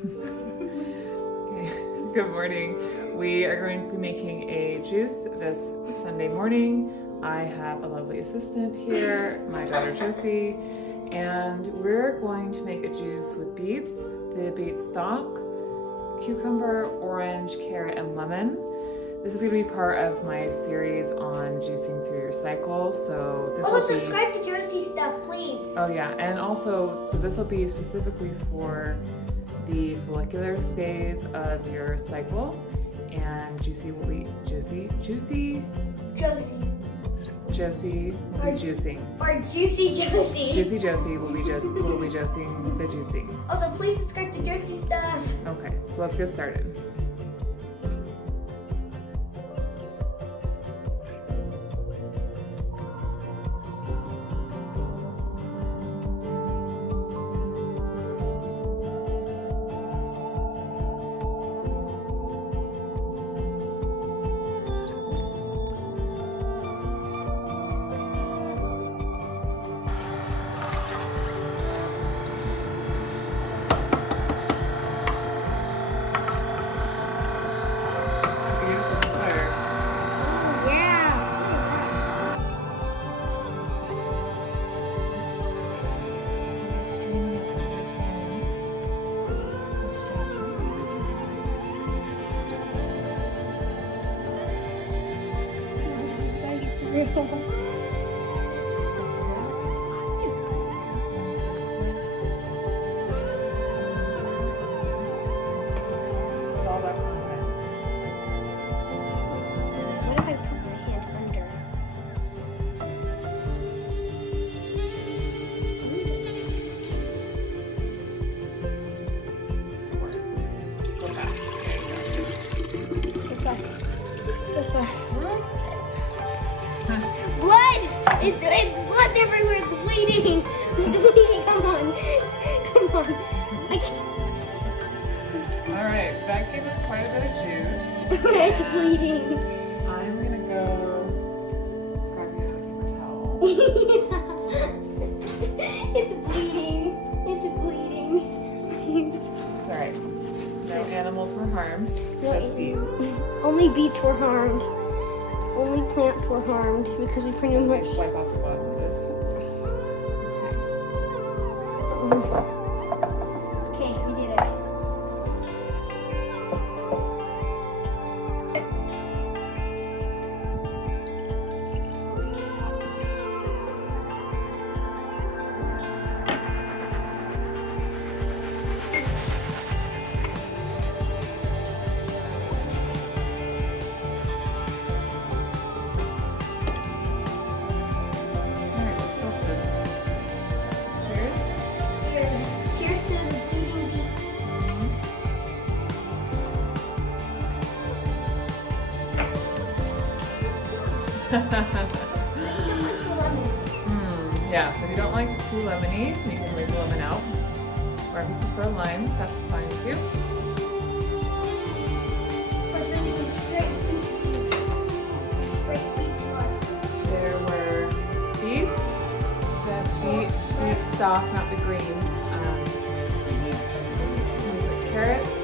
Okay. Good morning. We are going to be making a juice this Sunday morning. I have a lovely assistant here, my daughter Josie, and we're going to make a juice with beets, the beet stalk, cucumber, orange, carrot, and lemon. This is going to be part of my series on juicing through your cycle. So this will be... subscribe to Josie's stuff, please. Oh yeah, and also, so this will be specifically for the follicular phase of your cycle, and Josie will be Josie will be juicing. Or Juicy Josie. Juicy Josie will be juicing the juicing. Also, please subscribe to Josie's stuff. Okay, so let's get started. It's all about confidence. What if I put my hand under? Go fast. Go fast. Go fast. Blood! Blood's everywhere. It's bleeding. It's bleeding. Come on. Come on. I can't. All right, that gave us quite a bit of juice. It's bleeding. I'm gonna go grab you a paper towel. It's bleeding. It's bleeding. It's all right. No animals were harmed, just beets. Only beets were harmed. Only plants were harmed because we pretty much. Wipe off the bottom of this. Okay, we did it. All right, let's toast this. Cheers. Cheers. Cheers to the bleeding beets. Yeah, so if you don't like it too lemony, you can leave the lemon out. Or if you prefer lime, that's fine too. There were beets, the beet stalk, not the green. We put carrots,